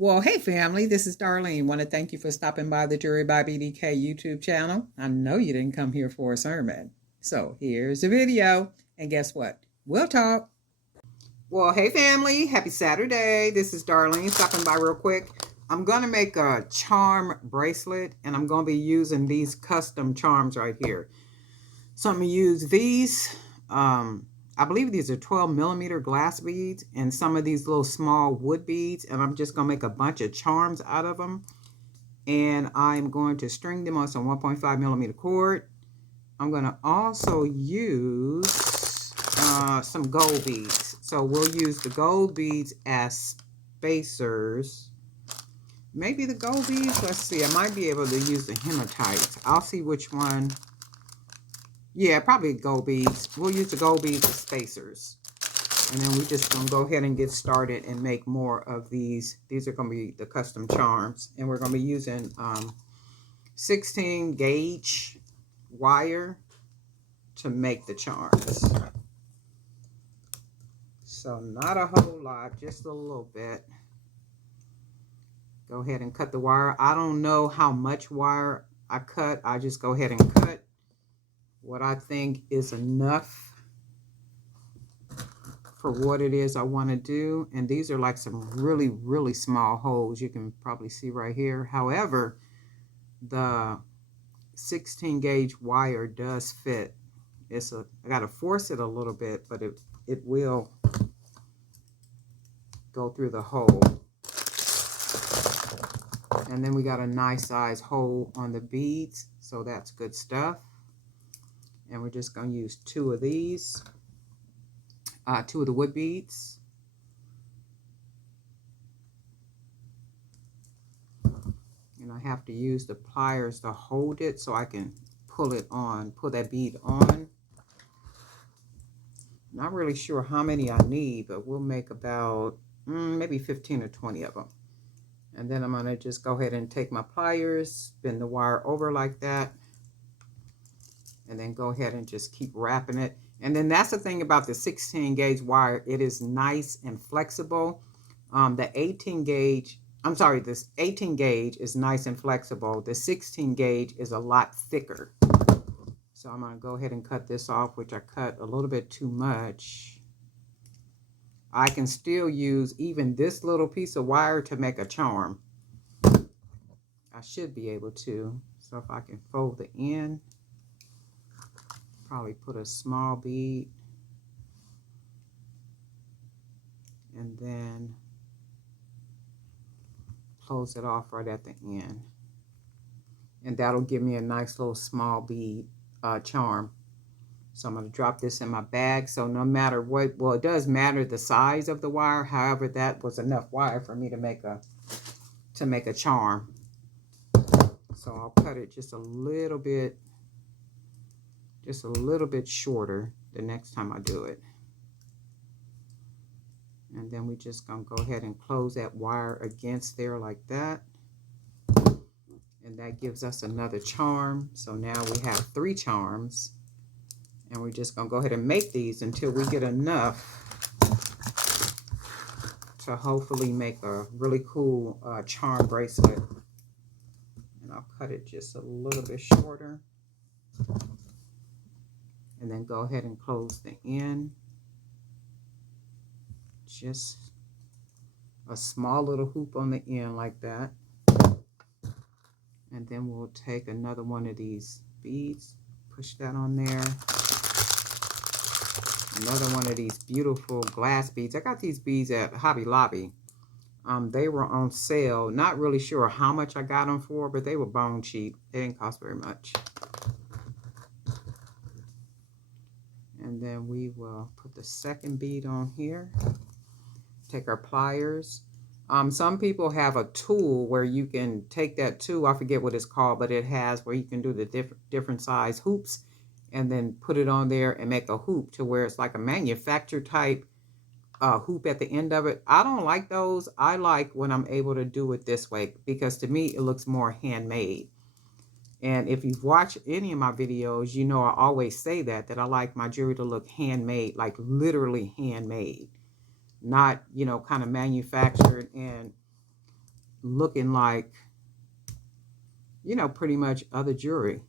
Well, hey family, this is Darlene. Want to thank you for stopping by the Jury by BDK YouTube channel. I know you didn't come here for a sermon. So here's the video. And guess what? We'll talk. Well, hey family, happy Saturday. This is Darlene stopping by real quick. I'm going to make a charm bracelet and I'm going to be using these custom charms right here. So I'm going to use these. I believe these are 12 millimeter glass beads and some of these little small wood beads. And I'm just going to make a bunch of charms out of them. And I'm going to string them on some 1.5 millimeter cord. I'm going to also use some gold beads. So we'll use the gold beads as spacers. Maybe the gold beads, let's see, I might be able to use the hematite. I'll see which one. Yeah, probably gold beads. We'll use the gold beads as spacers. And then we're just going to go ahead and get started and make more of these. These are going to be the custom charms. And we're going to be using 16 gauge wire to make the charms. So not a whole lot, just a little bit. Go ahead and cut the wire. I don't know how much wire I cut. I just go ahead and cut what I think is enough for what it is I want to do. And these are like some really, really small holes. You can probably see right here. However, the 16 gauge wire does fit. I got to force it a little bit, but it will go through the hole. And then we got a nice size hole on the beads, so that's good stuff. And we're just going to use two of these, two of the wood beads. And I have to use the pliers to hold it so I can pull it on, pull that bead on. Not really sure how many I need, but we'll make about maybe 15 or 20 of them. And then I'm going to just go ahead and take my pliers, spin the wire over like that, and then go ahead and just keep wrapping it. And then that's the thing about the 16 gauge wire. It is nice and flexible. The 18 gauge, I'm sorry, this 18 gauge is nice and flexible. The 16 gauge is a lot thicker. So I'm going to go ahead and cut this off, which I cut a little bit too much. I can still use even this little piece of wire to make a charm. I should be able to. So if I can fold the end, probably put a small bead, and then close it off right at the end. And that'll give me a nice little small bead charm. So I'm going to drop this in my bag. So no matter what, well, it does matter the size of the wire. However, that was enough wire for me to make a charm. So I'll cut it just a little bit shorter the next time I do it. And then we're just going to go ahead and close that wire against there like that. And that gives us another charm. So now we have 3 charms. And we're just going to go ahead and make these until we get enough to hopefully make a really cool charm bracelet. And I'll cut it just a little bit shorter. And then go ahead and close the end. Just a small little hoop on the end like that. And then we'll take another one of these beads, push that on there. Another one of these beautiful glass beads. I got these beads at Hobby Lobby. They were on sale. Not really sure how much I got them for, but they were bone cheap. They didn't cost very much. And then we will put the second bead on here. Take our pliers. Some people have a tool where you can take that tool. I forget what it's called, but it has where you can do the different size hoops and then put it on there and make a hoop to where it's like a manufactured type hoop at the end of it. I don't like those. I like when I'm able to do it this way because to me it looks more handmade. And if you've watched any of my videos, you know I always say that I like my jewelry to look handmade, like literally handmade. Not, you know, kind of manufactured and looking like, you know, pretty much other jewelry.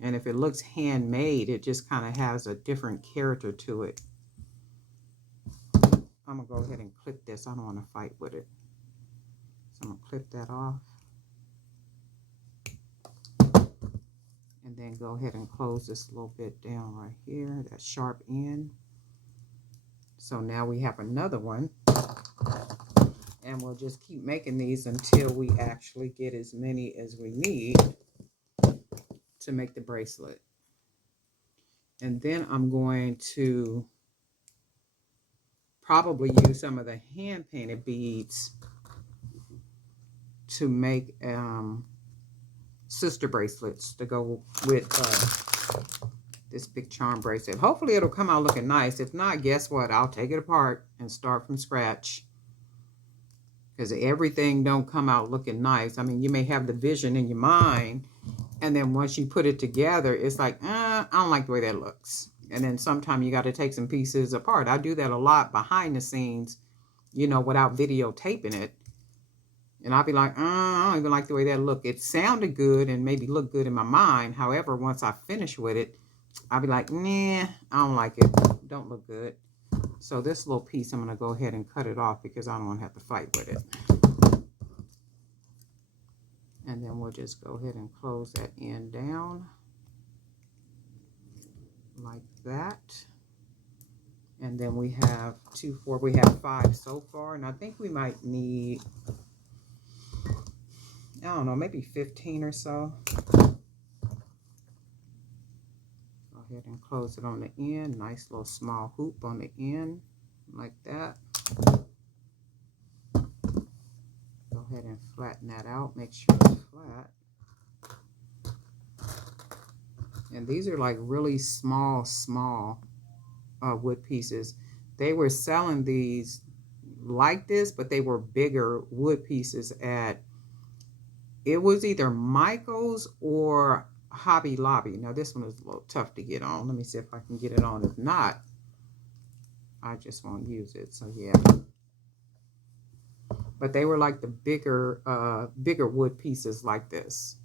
And if it looks handmade, it just kind of has a different character to it. I'm going to go ahead and clip this. I don't want to fight with it. So I'm going to clip that off. And then go ahead and close this a little bit down right here, that sharp end. So now we have another one. And we'll just keep making these until we actually get as many as we need to make the bracelet. And then I'm going to probably use some of the hand painted beads to make sister bracelets to go with this big charm bracelet. Hopefully it'll come out looking nice. If not, guess what? I'll take it apart and start from scratch. Because everything don't come out looking nice. I mean, you may have the vision in your mind, and then once you put it together, it's like, I don't like the way that looks. And then sometimes you got to take some pieces apart. I do that a lot behind the scenes, you know, without videotaping it. And I'll be like, I don't even like the way that looked. It sounded good and maybe looked good in my mind. However, once I finish with it, I'll be like, nah, I don't like it. Don't look good. So this little piece, I'm going to go ahead and cut it off because I don't want to have to fight with it. And then we'll just go ahead and close that end down like that. And then we have 2, 4, we have 5 so far. And I think we might need, I don't know, maybe 15 or so. Go ahead and close it on the end. Nice little small hoop on the end like that. Go ahead and flatten that out. Make sure it's flat. And these are like really small wood pieces. They were selling these like this, but they were bigger wood pieces at, it was either Michael's or Hobby Lobby. Now this one is a little tough to get on. Let me see if I can get it on. If not, I just won't use it. So yeah. But they were like the bigger wood pieces like this.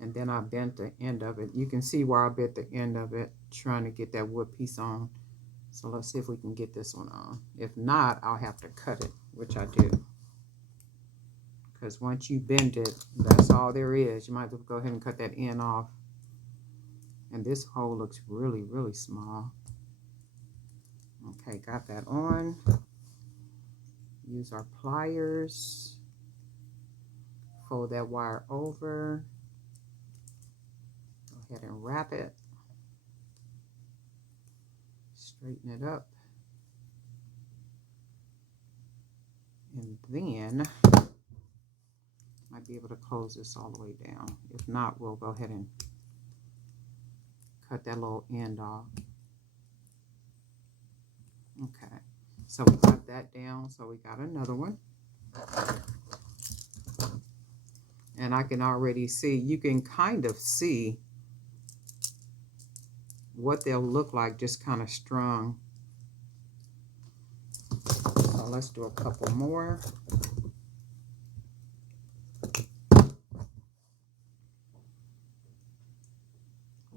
And then I bent the end of it. You can see where I bent the end of it, trying to get that wood piece on. So let's see if we can get this one on. If not, I'll have to cut it, which I do. Because once you bend it, that's all there is. You might as well go ahead and cut that end off. And this hole looks really, really small. Okay, got that on. Use our pliers. Fold that wire over. Go ahead and wrap it. Straighten it up. And then might be able to close this all the way down. If not, we'll go ahead and cut that little end off. Okay, so we got that down. So we got another one. And I can already see, you can kind of see what they'll look like just kind of strung. So let's do a couple more.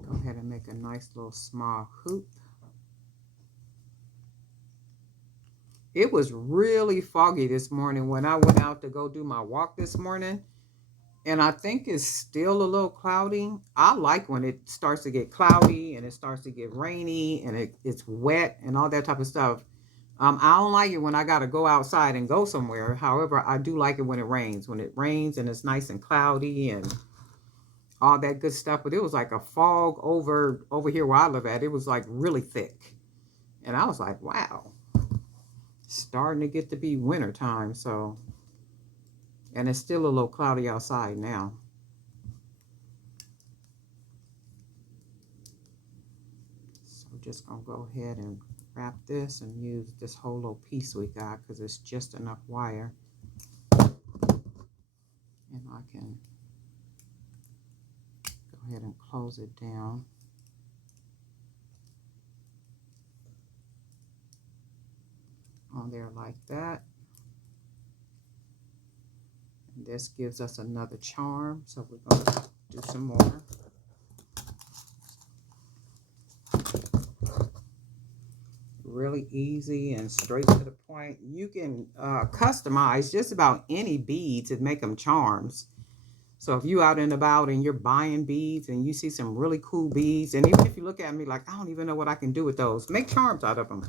Go ahead and make a nice little small hoop. It was really foggy this morning when I went out to go do my walk this morning. And I think it's still a little cloudy. I like when it starts to get cloudy and it starts to get rainy and it's wet and all that type of stuff. I don't like it when I got to go outside and go somewhere. However, I do like it when it rains. When it rains and it's nice and cloudy and all that good stuff. But it was like a fog over here where I live at. It was like really thick. And I was like, wow. Starting to get to be winter time. So, and it's still a little cloudy outside now. So we're just going to go ahead and wrap this and use this whole little piece we got because it's just enough wire. And I can go ahead and close it down. on there like that. And this gives us another charm. So we're going to do some more. Really easy and straight to the point. You can customize just about any beads and make them charms. So if you out and about and you're buying beads and you see some really cool beads, and even if you look at me like, I don't even know what I can do with those, make charms out of them.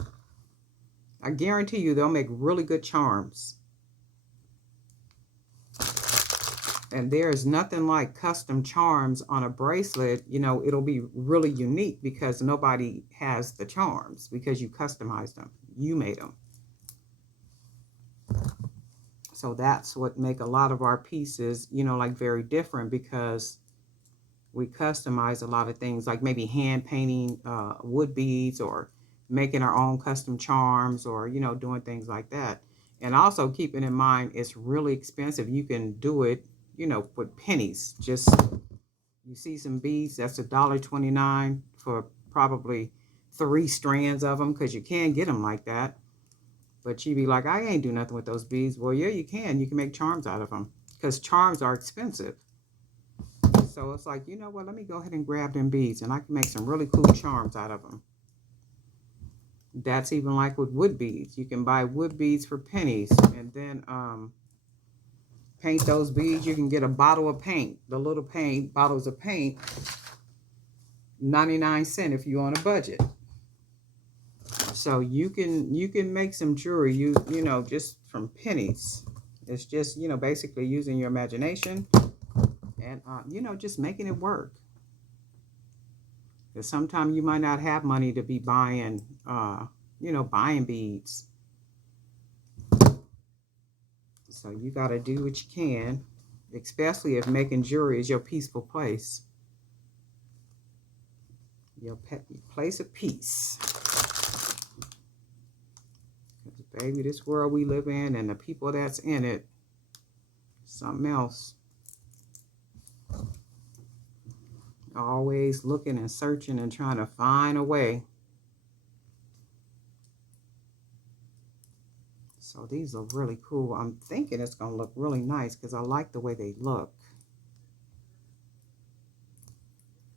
I guarantee you they'll make really good charms. And there's nothing like custom charms on a bracelet. You know, it'll be really unique because nobody has the charms because you customized them. You made them. So that's what make a lot of our pieces, you know, like very different, because we customize a lot of things, like maybe hand painting wood beads, or making our own custom charms, or, you know, doing things like that. And also keeping in mind, it's really expensive. You can do it, you know, with pennies. Just, you see some beads, that's $1.29 for probably 3 strands of them, because you can get them like that. But you be like, I ain't do nothing with those beads. Well, yeah, you can. You can make charms out of them, because charms are expensive. So it's like, you know what, let me go ahead and grab them beads, and I can make some really cool charms out of them. That's even like with wood beads. You can buy wood beads for pennies, and then paint those beads. You can get a bottle of paint, the little paint bottles of paint, 99 cents if you're on a budget. So you can make some jewelry, you know, just from pennies. It's just, you know, basically using your imagination and you know, just making it work. Because sometimes you might not have money to be buying you know, buying beads. So you got to do what you can, especially if making jewelry is your peaceful place. Your place of peace. Because baby, this world we live in and the people that's in it, something else. Always looking and searching and trying to find a way. So these are really cool. I'm thinking it's going to look really nice because I like the way they look.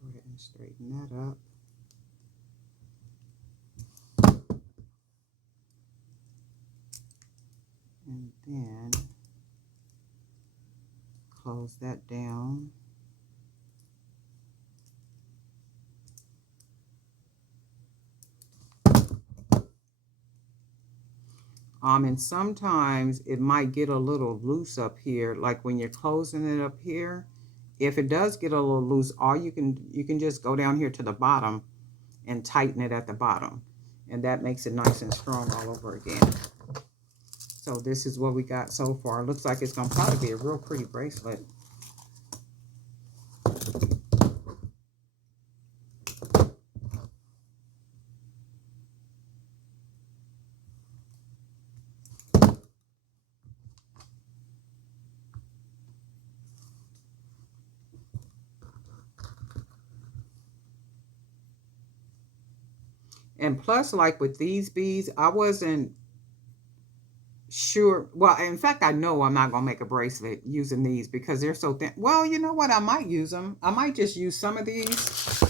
Go ahead and straighten that up. And then close that down. And sometimes it might get a little loose up here, like when you're closing it up here. If it does get a little loose, all you can just go down here to the bottom and tighten it at the bottom, and that makes it nice and strong all over again. So this is what we got so far. It looks like it's gonna probably be a real pretty bracelet. And plus, like with these beads, I wasn't sure. Well, in fact, I know I'm not going to make a bracelet using these because they're so thin. Well, you know what? I might use them. I might just use some of these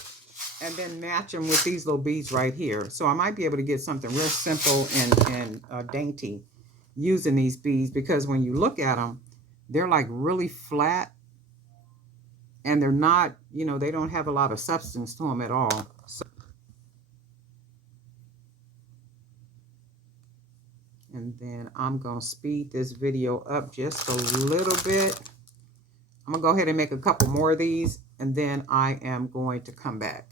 and then match them with these little beads right here. So I might be able to get something real simple and dainty using these beads, because when you look at them, they're like really flat, and they're not, you know, they don't have a lot of substance to them at all. So, and then I'm going to speed this video up just a little bit. I'm going to go ahead and make a couple more of these, and then I am going to come back.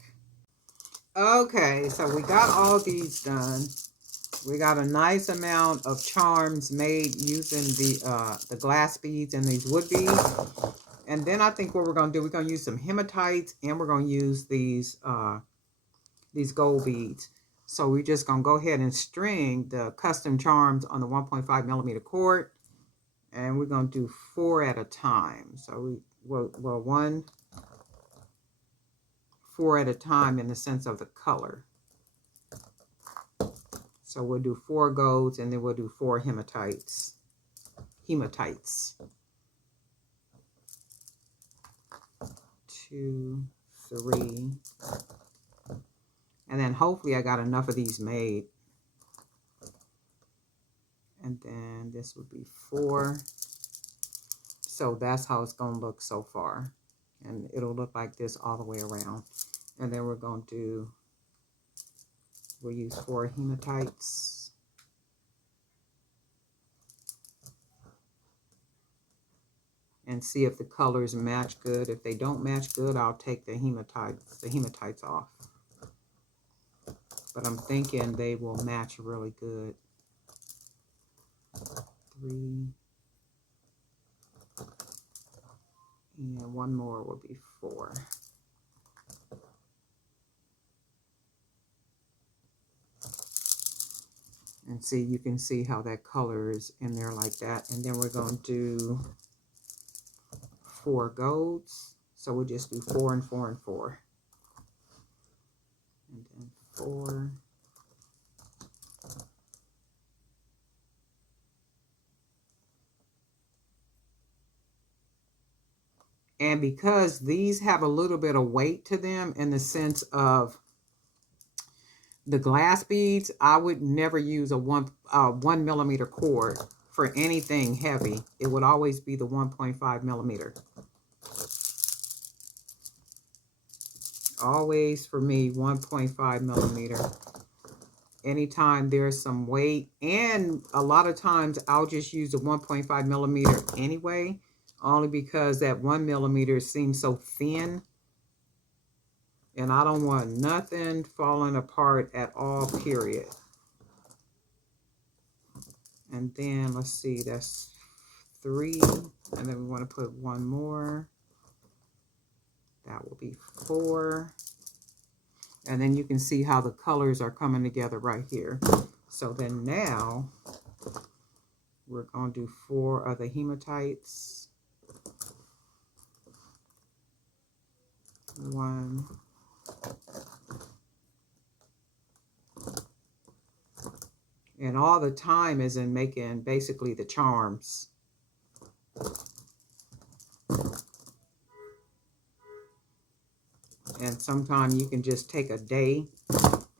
Okay, so we got all these done. We got a nice amount of charms made using the glass beads and these wood beads. And then I think what we're going to do, we're going to use some hematites, and we're going to use these gold beads. So we're just going to go ahead and string the custom charms on the 1.5 millimeter cord. And we're going to do 4 at a time. So well, 4 at a time in the sense of the color. So we'll do 4 golds and then we'll do 4 hematites. 2, 3. And then hopefully I got enough of these made. And then this would be 4. So that's how it's going to look so far. And it'll look like this all the way around. And then we're going to do, we'll use 4 hematites. And see if the colors match good. If they don't match good, I'll take the hematites off. But I'm thinking they will match really good. 3. And one more will be 4. And see, you can see how that color is in there like that. And then we're going to do 4 golds. So we'll just do 4 and 4 and 4. And then 4. And because these have a little bit of weight to them in the sense of the glass beads, I would never use a 1 millimeter cord for anything heavy. It would always be the 1.5 millimeter. Always for me, 1.5 millimeter. Anytime there's some weight, and a lot of times I'll just use a 1.5 millimeter anyway, only because that 1 millimeter seems so thin. And I don't want nothing falling apart at all, period. And then, let's see, that's 3. And then we want to put 1 more. That will be 4. And then you can see how the colors are coming together right here. So then now, we're going to do 4 of the hematites. 1. And all the time is in making basically the charms. And sometimes you can just take a day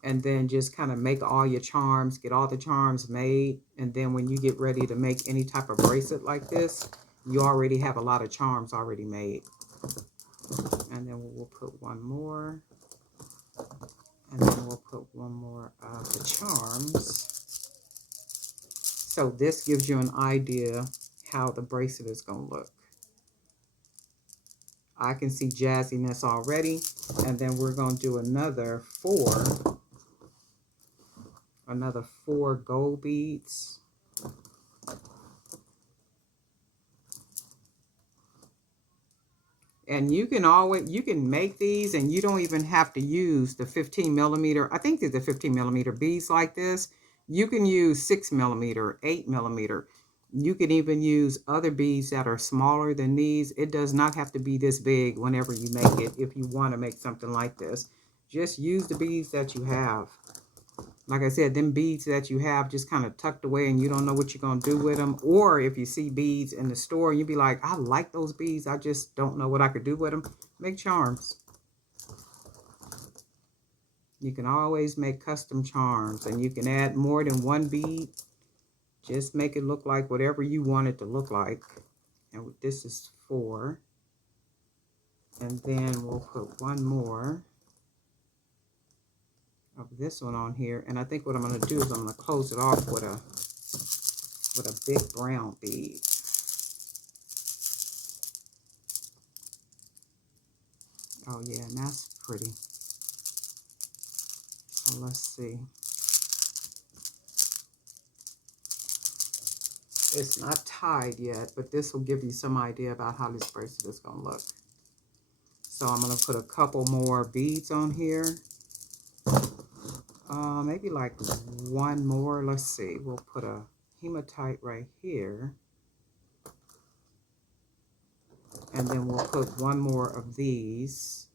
and then just kind of make all your charms, get all the charms made. And then when you get ready to make any type of bracelet like this, you already have a lot of charms already made. And then we'll put 1 more. And then we'll put 1 more of the charms. So this gives you an idea how the bracelet is going to look. I can see jazziness already. And then we're going to do another 4 gold beads. And you can make these and you don't even have to use the 15 millimeter. I think they're the 15 millimeter beads like this. You can use 6 millimeter, 8 millimeter. You can even use other beads that are smaller than these. It does not have to be this big whenever you make it. If you want to make something like this, just use the beads that you have. Like I said, them beads that you have just kind of tucked away and you don't know what you're going to do with them. Or if you see beads in the store, you'd be like, I like those beads. I just don't know what I could do with them. Make charms. You can always make custom charms. And you can add more than 1 bead. Just make it look like whatever you want it to look like. And this is 4. And then we'll put 1 more of this one on here. And I think what I'm going to do is I'm going to close it off with a big brown bead. Oh yeah, and that's pretty. So let's see. It's not tied yet, but this will give you some idea about how this bracelet is going to look. So I'm going to put a couple more beads on here. Maybe like 1 more. Let's see. We'll put a hematite right here. And then we'll put 1 more of these.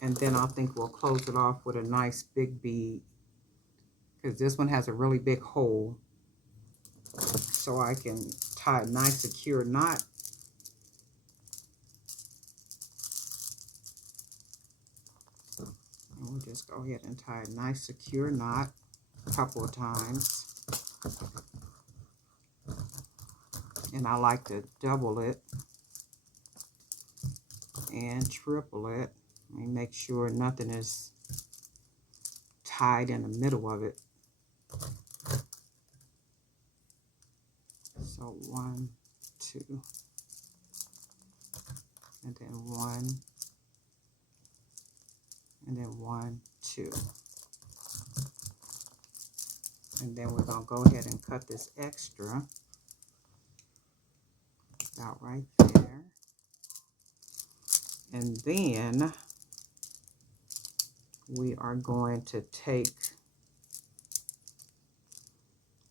And then I think we'll close it off with a nice big bead because this one has a really big hole, so I can tie a nice secure knot. And we'll just go ahead and tie a nice secure knot a couple of times. And I like to double it and triple it. Let me make sure nothing is tied in the middle of it. So 1, 2, and then 1, and then 1, 2. And then we're going to go ahead and cut this extra out right there. And then we are going to take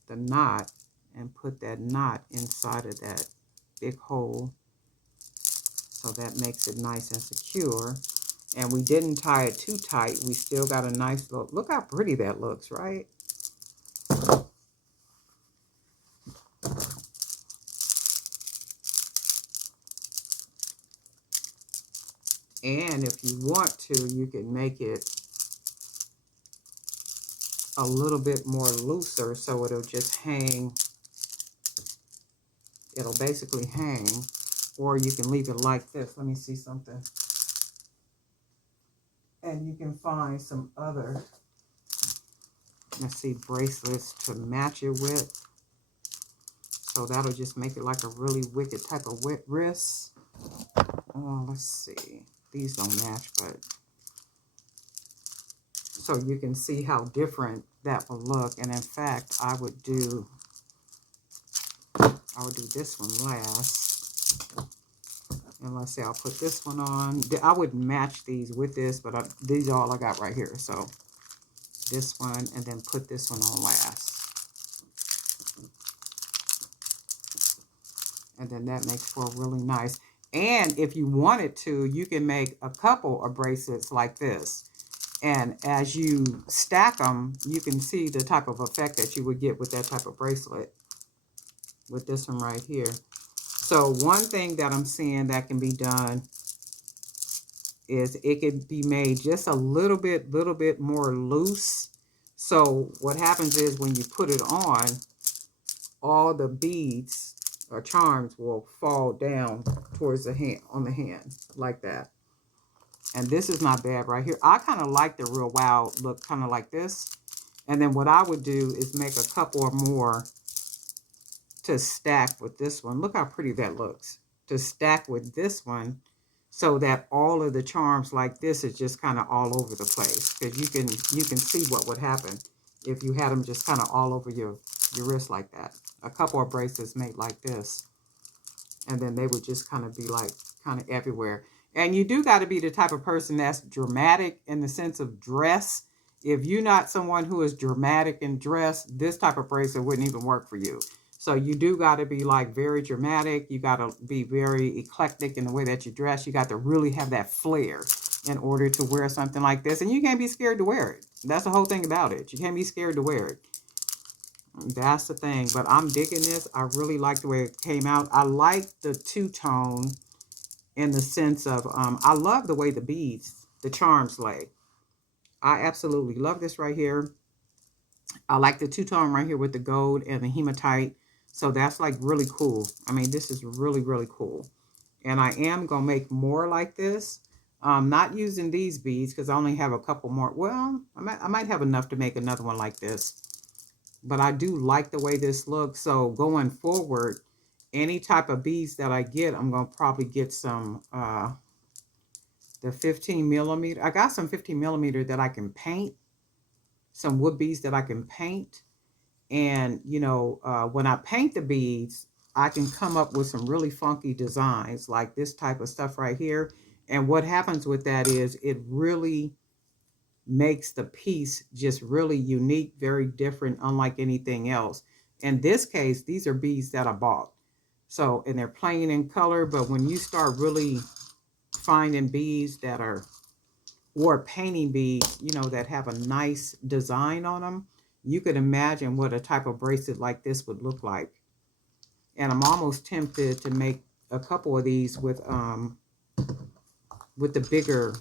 the knot and put that knot inside of that big hole, so that makes it nice and secure. And we didn't tie it too tight. We still got a nice look how pretty that looks, right? And if you want to, you can make it a little bit more looser, so it'll just hang. It'll basically hang, or you can leave it like this. Let me see something. And you can find some other, let's see, bracelets to match it with. So that'll just make it like a really wicked type of wrist. Oh, let's see. These don't match, but so you can see how different that will look. And in fact, I would do this one last. And let's say I'll put this one on. I would match these with this, but these are all I got right here. So this one, and then put this one on last. And then that makes for really nice. And if you wanted to, you can make a couple of bracelets like this. And as you stack them, you can see the type of effect that you would get with that type of bracelet. With this one right here. So one thing that I'm seeing that can be done is it could be made just a little bit more loose. So what happens is when you put it on, all the beads or charms will fall down towards the hand, on the hand, like that. And this is not bad right here. I kind of like the real wild look, kind of like this. And then what I would do is make a couple or more to stack with this one. Look how pretty that looks. To stack with this one, so that all of the charms like this is just kind of all over the place. Because you can see what would happen if you had them just kind of all over your wrist like that. A couple of bracelets made like this, and then they would just kind of be like kind of everywhere. And you do got to be the type of person that's dramatic in the sense of dress. If you're not someone who is dramatic in dress, this type of bracelet wouldn't even work for you. So you do got to be like very dramatic. You got to be very eclectic in the way that you dress. You got to really have that flair in order to wear something like this. And you can't be scared to wear it. That's the whole thing about it. You can't be scared to wear it. That's the thing. But I'm digging this. I really like the way it came out. I like the two-tone in the sense of, I love the way the beads, the charms lay. I absolutely love this right here. I like the two-tone right here with the gold and the hematite. So that's like really cool. I mean, this is really, really cool. And I am going to make more like this. Not using these beads because I only have a couple more. Well, I might have enough to make another one like this. But I do like the way this looks. So going forward, any type of beads that I get, I'm going to probably get some, the 15 millimeter. I got some 15 millimeter that I can paint. Some wood beads that I can paint. And, you know, when I paint the beads, I can come up with some really funky designs like this type of stuff right here. And what happens with that is it really makes the piece just really unique, very different, unlike anything else. In this case, these are beads that I bought. So, and they're plain in color, but when you start really finding beads that are, or painting beads, you know, that have a nice design on them, you could imagine what a type of bracelet like this would look like. And I'm almost tempted to make a couple of these with the bigger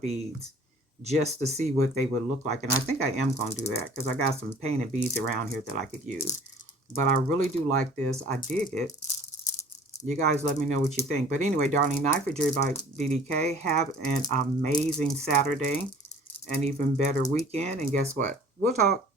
beads, just to see what they would look like. And I think I am going to do that because I got some painted beads around here that I could use. But I really do like this. I dig it. You guys let me know what you think. But anyway, Darlene Knife for Jewelry by BDK. Have an amazing Saturday, an even better weekend. And guess what? We'll talk.